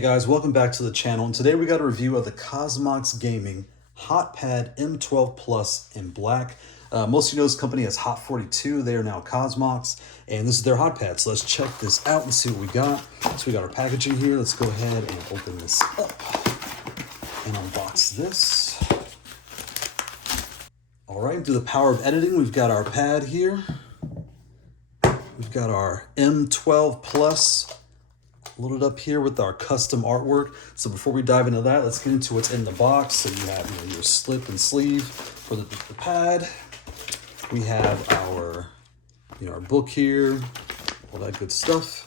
Hey guys, welcome back to the channel, and today we got a review of the Cosmox Gaming Hotpad M12 Plus in black. Most of you know this company as Haute42. They are now Cosmox, and this is their hotpad. So let's check this out and see what we got. So we got our packaging here. Let's go ahead and open this up and unbox this. All right, through the power of editing, we've got our pad here. We've got our M12 Plus loaded up here with our custom artwork. So before we dive into that, let's get into what's in the box. So you have your slip and sleeve for the pad. We have our our book here, all that good stuff.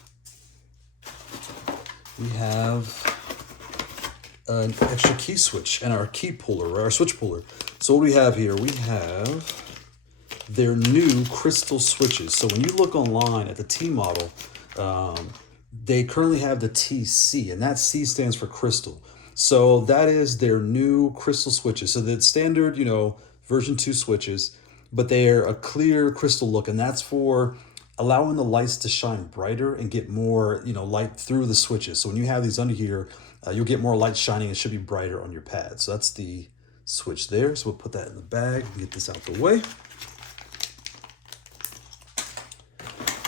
We have an extra key switch and our key puller, or our switch puller. So what do we have here? We have their new crystal switches. So when you look online at the T model, they currently have the TC, and that C stands for crystal. So that is their new crystal switches. So the standard, version 2 switches, but they're a clear crystal look, and that's for allowing the lights to shine brighter and get more, light through the switches. So when you have these under here, you'll get more light shining. It should be brighter on your pad. So that's the switch there. So we'll put that in the bag and get this out the way.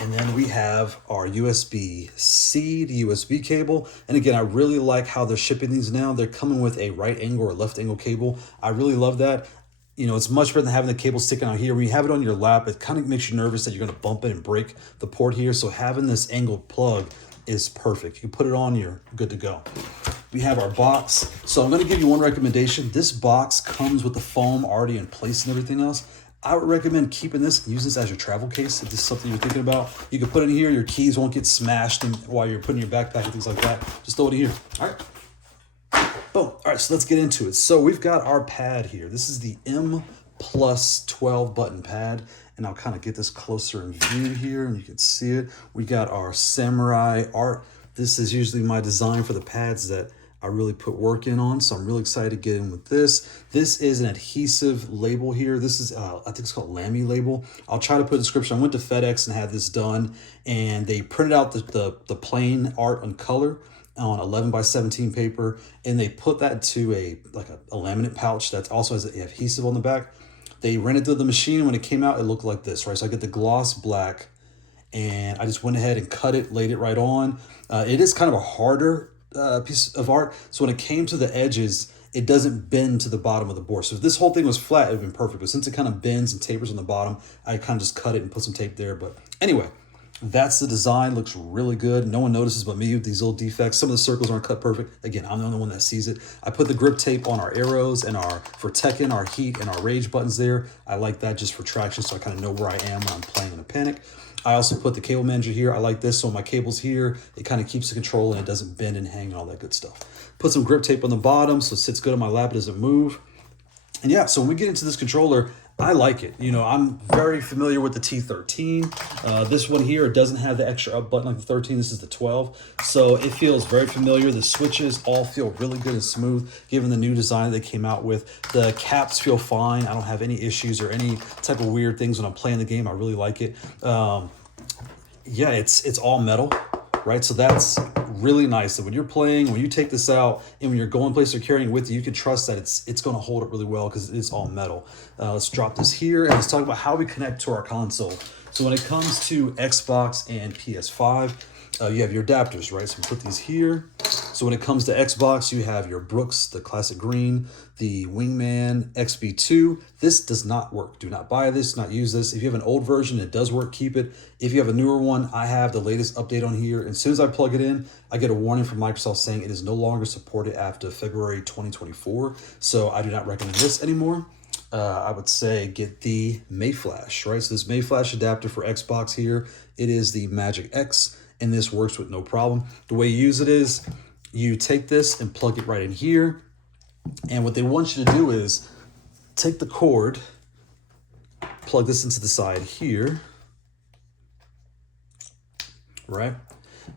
And then we have our USB-C to USB cable. And again, I really like how they're shipping these now. They're coming with a right angle or left angle cable. I really love that. It's much better than having the cable sticking out here. When you have it on your lap, it kind of makes you nervous that you're going to bump it and break the port here. So having this angled plug is perfect. You put it on, you're good to go. We have our box. So I'm going to give you one recommendation. This box comes with the foam already in place and everything else. I would recommend keeping this and use this as your travel case. If this is something you're thinking about, you can put it in here. Your keys won't get smashed while you're putting your backpack and things like that. Just throw it in here. All right. Boom. All right, so let's get into it. So we've got our pad here. This is the M Plus 12 button pad, and I'll kind of get this closer in view here, and you can see it. We got our samurai art. This is usually my design for the pads that I really put work in on, so I'm really excited to get in with this. This is an adhesive label here. This is, I think it's called Lamy label. I'll try to put a description. I went to FedEx and had this done, and they printed out the plain art and color on 11x17 paper, and they put that to a laminate pouch that also has adhesive on the back. They ran it through the machine. When it came out, it looked like this, right? So I get the gloss black, and I just went ahead and cut it, laid it right on. It is kind of a harder piece of art, so when it came to the edges, it doesn't bend to the bottom of the board. So if this whole thing was flat, it would have been perfect, but since it kind of bends and tapers on the bottom, I kind of just cut it and put some tape there. But anyway, that's the design. Looks really good. No one notices but me with these little defects. Some of the circles aren't cut perfect. Again, I'm the only one that sees it. I put the grip tape on our arrows and our protecting our heat and our rage buttons there. I like that just for traction, so I kind of know where I am when I'm playing in a panic. I also put the cable manager here. I like this, so my cable's here. It kind of keeps the control and it doesn't bend and hang and all that good stuff. Put some grip tape on the bottom so it sits good on my lap, it doesn't move. And yeah, so when we get into this controller, I like it. I'm very familiar with the T13. This one here, it doesn't have the extra up button like the 13. This is the 12. So it feels very familiar. The switches all feel really good and smooth, given the new design they came out with. The caps feel fine. I don't have any issues or any type of weird things when I'm playing the game. I really like it. Yeah, it's all metal, right? So that's really nice that when you're playing, when you take this out and when you're going places or carrying it with you, you can trust that it's going to hold up really well because it is all metal. Let's drop this here and let's talk about how we connect to our console. So when it comes to Xbox and PS5, you have your adapters, right? So we put these here. So when it comes to Xbox, you have your Brooks, the classic green, the Wingman XB2. This does not work. Do not buy this, not use this. If you have an old version, it does work, keep it. If you have a newer one, I have the latest update on here. As soon as I plug it in, I get a warning from Microsoft saying it is no longer supported after February 2024. So I do not recommend this anymore. I would say get the Mayflash, right? So this Mayflash adapter for Xbox here, it is the Magic X, and this works with no problem. The way you use it is you take this and plug it right in here. And what they want you to do is take the cord, plug this into the side here, right?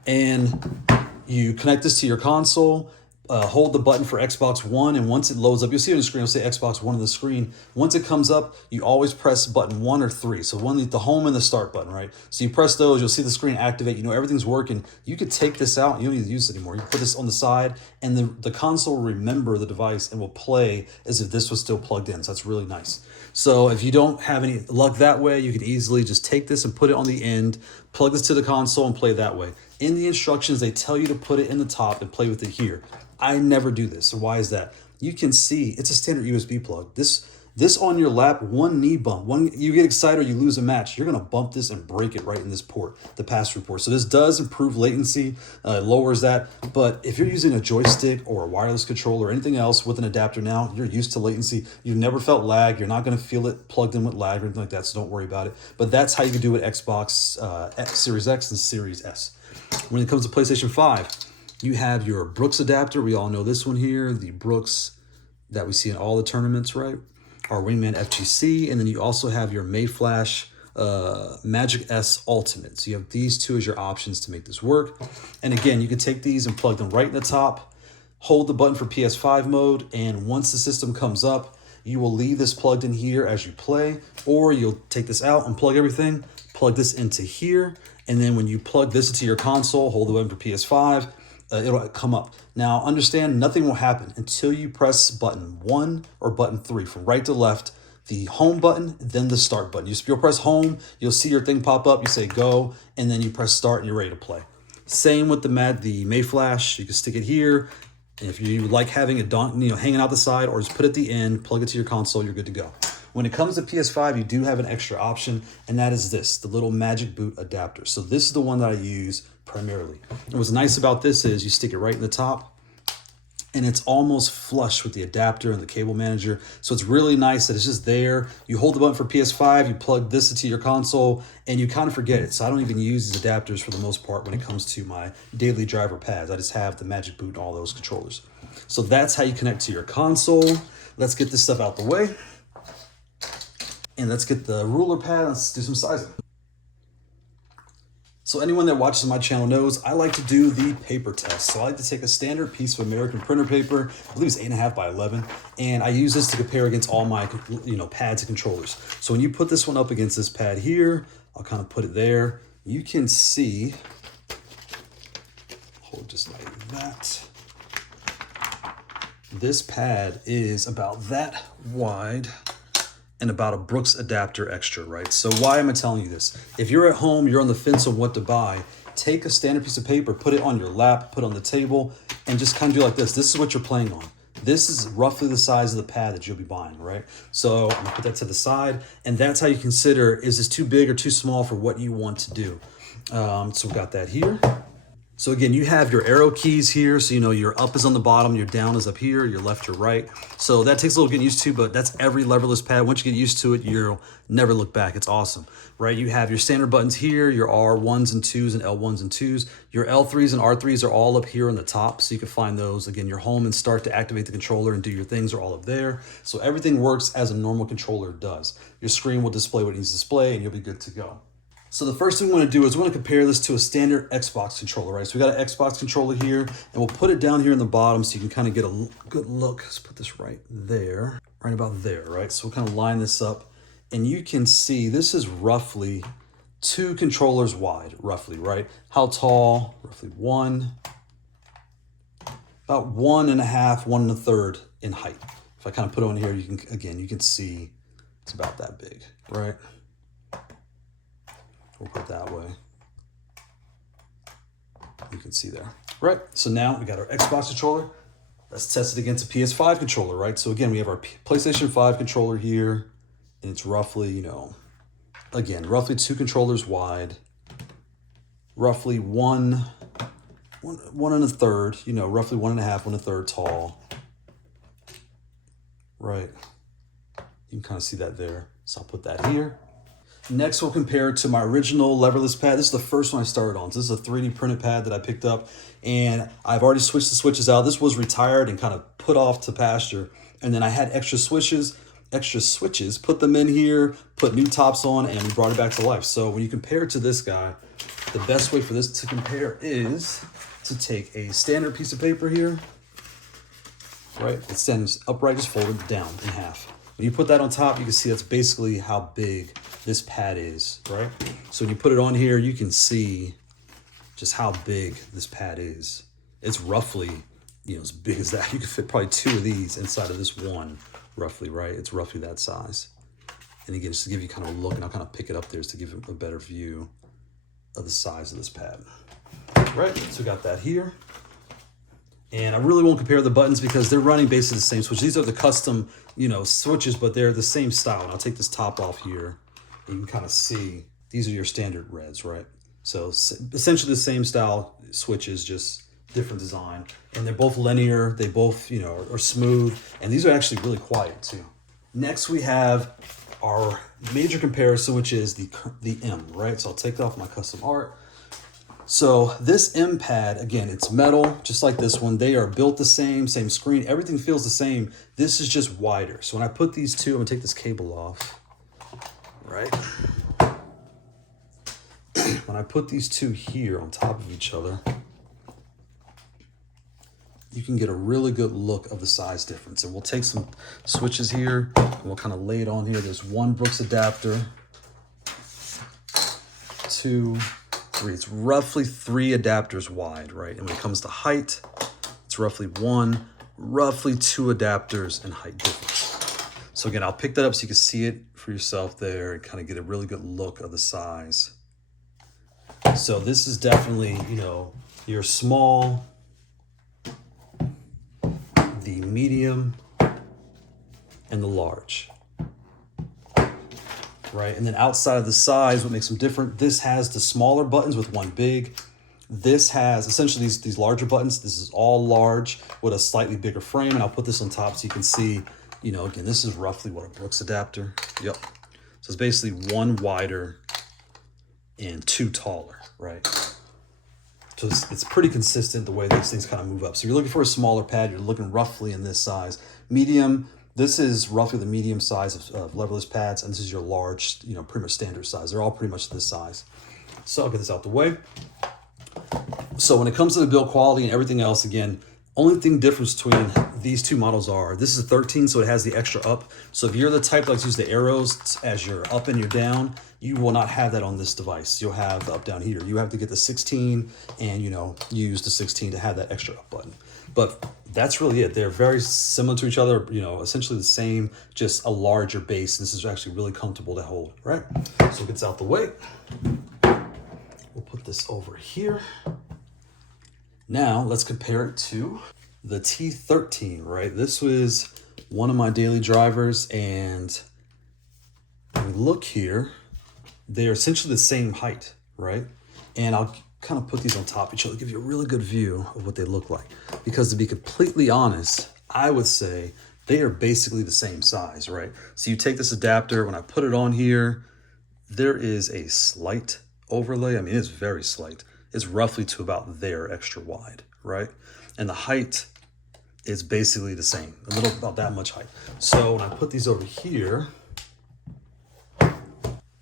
And you connect this to your console. hold the button for Xbox One, and once it loads up, you'll see on the screen, it'll say Xbox One on the screen. Once it comes up, you always press button 1 or 3. So the home and the start button, right? So you press those, you'll see the screen activate. You know everything's working. You could take this out. You don't need to use it anymore. You put this on the side, and the console will remember the device and will play as if this was still plugged in. So that's really nice. So if you don't have any luck that way, you can easily just take this and put it on the end, plug this to the console, and play that way. In the instructions, they tell you to put it in the top and play with it here. I never do this. So why is that? You can see it's a standard USB plug. This on your lap, one knee bump, you get excited or you lose a match, you're gonna bump this and break it right in this port, the pass-through port. So this does improve latency, it lowers that. But if you're using a joystick or a wireless controller or anything else with an adapter now, you're used to latency. You've never felt lag. You're not gonna feel it plugged in with lag or anything like that, so don't worry about it. But that's how you can do it Xbox Series X and Series S. When it comes to PlayStation 5, you have your Brooks adapter. We all know this one here, the Brooks that we see in all the tournaments, right? Our Wingman FGC, and then you also have your Mayflash Magic S Ultimate. So you have these two as your options to make this work. And again, you can take these and plug them right in the top, hold the button for PS5 mode, and once the system comes up, you will leave this plugged in here as you play, or you'll take this out and plug everything, plug this into here, and then when you plug this into your console, hold the button for PS5, it'll come up. Now, understand, nothing will happen until you press button 1 or button 3 from right to left, the home button, then the start button. You'll press home, you'll see your thing pop up, you say go, and then you press start and you're ready to play. Same with the Mayflash. You can stick it here. If you like having it hanging out the side, or just put it at the end, plug it to your console, you're good to go. When it comes to PS5, you do have an extra option, and that is this, the little MagicBoot adapter. So this is the one that I use primarily. And what's nice about this is you stick it right in the top, and it's almost flush with the adapter and the cable manager. So it's really nice that it's just there. You hold the button for PS5, you plug this into your console, and you kind of forget it. So I don't even use these adapters for the most part when it comes to my daily driver pads. I just have the MagicBoot and all those controllers. So that's how you connect to your console. Let's get this stuff out the way. And let's get the ruler pad, let's do some sizing. So anyone that watches my channel knows I like to do the paper test. So I like to take a standard piece of American printer paper, I believe it's 8.5 by 11, and I use this to compare against all my pads and controllers. So when you put this one up against this pad here, I'll kind of put it there. You can see, hold just like that. This pad is about that wide and about a Brooks adapter extra, right? So why am I telling you this? If you're at home, you're on the fence on what to buy, take a standard piece of paper, put it on your lap, put it on the table, and just kind of do like this. This is what you're playing on. This is roughly the size of the pad that you'll be buying, right? So I'm gonna put that to the side, and that's how you consider, is this too big or too small for what you want to do? So we've got that here. So again, you have your arrow keys here. So, your up is on the bottom, your down is up here, your left, your right. So that takes a little getting used to, but that's every leverless pad. Once you get used to it, you'll never look back. It's awesome, right? You have your standard buttons here, your R1s and 2s and L1s and 2s. Your L3s and R3s are all up here on the top. So you can find those. Again, your home and start to activate the controller and do your things are all up there. So everything works as a normal controller does. Your screen will display what it needs to display and you'll be good to go. So the first thing we want to do is we want to compare this to a standard Xbox controller, right? So we got an Xbox controller here, and we'll put it down here in the bottom so you can kind of get a good look. Let's put this right there, right about there, right? So we'll kind of line this up, and you can see this is roughly 2 controllers wide, roughly, right? How tall? Roughly about 1.5, 1 1/3 in height. If I kind of put it on here, you can see it's about that big, right? We'll put it that way. You can see there. Right, so now we got our Xbox controller. Let's test it against a PS5 controller, right? So again, we have our PlayStation 5 controller here, and it's roughly, roughly 2 controllers wide, roughly 1 1/3, roughly 1.5, 1/3 tall. Right, you can kind of see that there. So I'll put that here. Next, we'll compare it to my original leverless pad. This is the first one I started on. So this is a 3D printed pad that I picked up, and I've already switched the switches out. This was retired and kind of put off to pasture. And then I had extra switches, put them in here, put new tops on, and we brought it back to life. So when you compare it to this guy, the best way for this to compare is to take a standard piece of paper here, right? It stands upright, just folded down in half. When you put that on top, you can see that's basically how big this pad is, right? So when you put it on here, you can see just how big this pad is. It's roughly, you know, as big as that. You could fit probably 2 of these inside of this one, roughly, right? It's roughly that size. And again, just to give you kind of a look, and I'll kind of pick it up there just to give you a better view of the size of this pad. Right, so we got that here. And I really won't compare the buttons because they're running basically the same switch. These are the custom, you know, switches, but they're the same style. And I'll take this top off here. And you can kind of see, these are your standard reds, right? So essentially the same style switches, just different design. And they're both linear. They both, you know, are smooth. And these are actually really quiet too. Next we have our major comparison, which is the M, right? So I'll take off my custom art. So this M pad, again, it's metal, just like this one. They are built the same screen. Everything feels the same. This is just wider. So when I put these two, I'm gonna take this cable off, right? When I put these two here on top of each other, you can get a really good look of the size difference. And we'll take some switches here and we'll kind of lay it on here. There's one Brooks adapter, 2, 3. It's roughly 3 adapters wide, right? And when it comes to height, it's roughly 1, roughly 2 adapters in height difference. So again, I'll pick that up so you can see it for yourself there and kind of get a really good look of the size. So this is definitely, you know, your small, the medium, and the large. Right, and then outside of the size, what makes them different, this has the smaller buttons with one big. This has essentially these larger buttons. This is all large with a slightly bigger frame, and I'll put this on top so you can see, you know, again, this is roughly what a Brooks adapter. Yep. So it's basically 1 wider and 2 taller, right? So it's pretty consistent the way these things kind of move up. So if you're looking for a smaller pad, you're looking roughly in this size. Medium, this is roughly the medium size of leverless pads, and this is your large, you know, pretty much standard size. They're all pretty much this size. So I'll get this out the way. So when it comes to the build quality and everything else, again, only thing difference between these two models are, this is a 13, so it has the extra up. So if you're the type that likes to use the arrows as your up and your down, you will not have that on this device. You'll have the up down here. You have to get the 16 and, you know, use the 16 to have that extra up button. But that's really it. They're very similar to each other, you know, essentially the same, just a larger base. This is actually really comfortable to hold, right? So it gets out the way. We'll put this over here. Now let's compare it to the T13, right? This was one of my daily drivers, and when we look here, they're essentially the same height, right? And I'll kind of put these on top of each other, give you a really good view of what they look like. Because to be completely honest, I would say they are basically the same size, right? So you take this adapter, when I put it on here, there is a slight overlay. I mean, it's very slight. It's roughly to about there, extra wide, right? And the height is basically the same, a little, about that much height. So when I put these over here,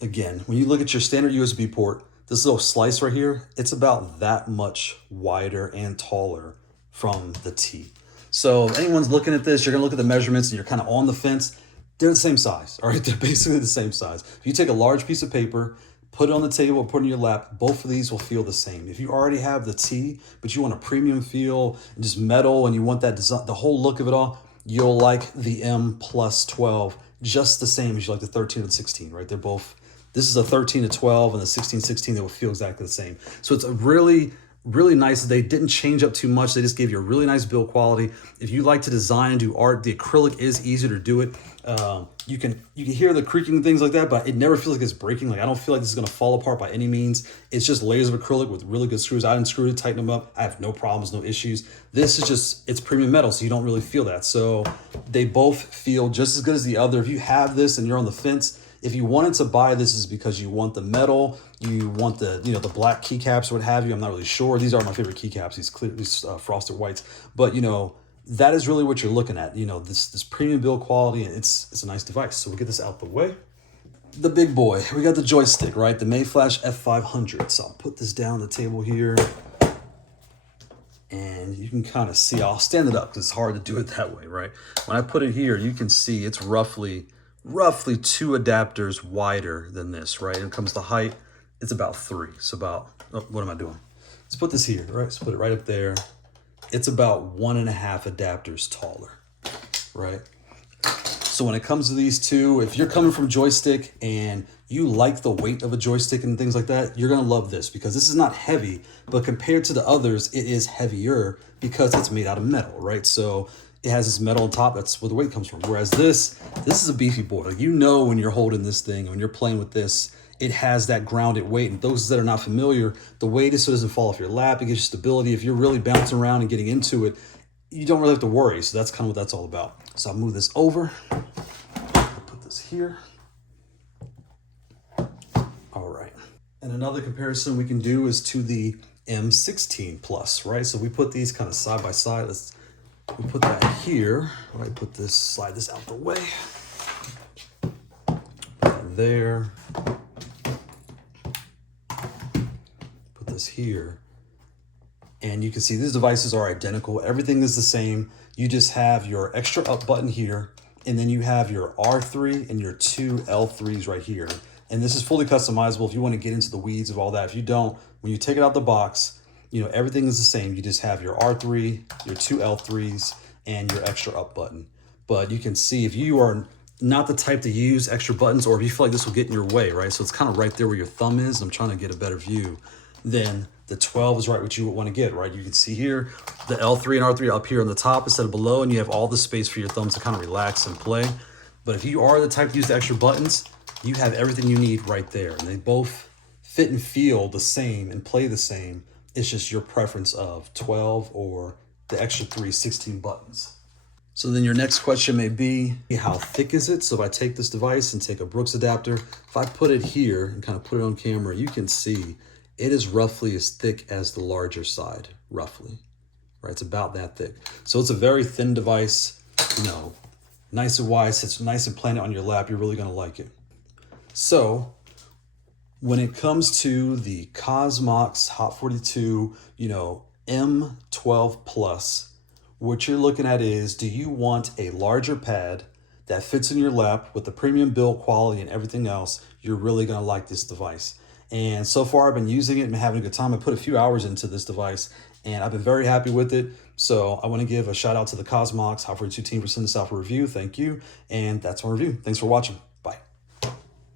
again, when you look at your standard USB port, this little slice right here, it's about that much wider and taller from the T. So if anyone's looking at this, you're gonna look at the measurements and you're kind of on the fence, they're the same size, all right? They're basically the same size. If you take a large piece of paper, put it on the table, put it in your lap, both of these will feel the same. If you already have the T, but you want a premium feel and just metal and you want that design, the whole look of it all, you'll like the M plus 12 just the same as you like the 13 and 16, right? They're both, this is a 13 to 12 and the 16-16, they will feel exactly the same. So it's a really nice. They didn't change up too much. They just gave you a really nice build quality. If you like to design and do art, the acrylic is easier to do it. You can hear the creaking and things like that, but it never feels like it's breaking. Like, I don't feel like this is gonna fall apart by any means. It's just layers of acrylic with really good screws. I unscrewed it, tighten them up. I have no problems, no issues. This is just, it's premium metal, so you don't really feel that. So they both feel just as good as the other. If you have this and you're on the fence, if you wanted to buy this is because you want the metal, you want the, you know, the black keycaps or what have you. I'm not really sure. These are my favorite keycaps, these frosted whites. But, you know, that is really what you're looking at. You know, this premium build quality, and it's a nice device. So we'll get this out the way. The big boy, we got the joystick, right? The Mayflash F500. So I'll put this down the table here. And you can kind of see, I'll stand it up because it's hard to do it that way, right? When I put it here, you can see it's roughly 2 adapters wider than this, right? When it comes to height, it's about 3. So about, oh, what am I doing? Let's put this here, right? Let's put it right up there. It's about 1.5 adapters taller, right? So when it comes to these two, if you're coming from Joystick and you like the weight of a joystick and things like that, you're gonna love this because this is not heavy, but compared to the others, it is heavier because it's made out of metal, right? So it has this metal on top, that's where the weight comes from. Whereas this is a beefy boy. Like, you know, when you're holding this thing, when you're playing with this, it has that grounded weight. And those that are not familiar, the weight is so it doesn't fall off your lap, it gives you stability. If you're really bouncing around and getting into it, you don't really have to worry. So that's kind of what that's all about. So I'll move this over. I'll put this here. All right. And another comparison we can do is to the M16 Plus, right? So we put these kind of side by side. We put that here. Right, put this, slide this out the way. There. Put this here. And you can see these devices are identical. Everything is the same. You just have your extra up button here, and then you have your R3 and your 2 L3s right here. And this is fully customizable if you want to get into the weeds of all that. If you don't, when you take it out the box, you know, everything is the same. You just have your R3, your 2 L3s, and your extra up button. But you can see if you are not the type to use extra buttons, or if you feel like this will get in your way, right? So it's kind of right there where your thumb is. I'm trying to get a better view. Then the 12 is right what you would want to get, right? You can see here, the L3 and R3 up here on the top instead of below, and you have all the space for your thumbs to kind of relax and play. But if you are the type to use the extra buttons, you have everything you need right there. And they both fit and feel the same and play the same. It's just your preference of 12 or the extra 16 buttons. So then your next question may be, how thick is it? So if I take this device and take a Brooks adapter, if I put it here and kind of put it on camera, you can see it is roughly as thick as the larger side, roughly, right? It's about that thick. So it's a very thin device, you know, nice and wide, sits nice and planted on your lap. You're really gonna like it. So when it comes to the Cosmox Haute42, you know, M12 Plus, what you're looking at is, do you want a larger pad that fits in your lap with the premium build quality and everything else? You're really gonna like this device. And so far I've been using it and having a good time. I put a few hours into this device and I've been very happy with it. So I want to give a shout out to the Cosmox Haute42 team for sending this out for review. Thank you. And that's my review. Thanks for watching.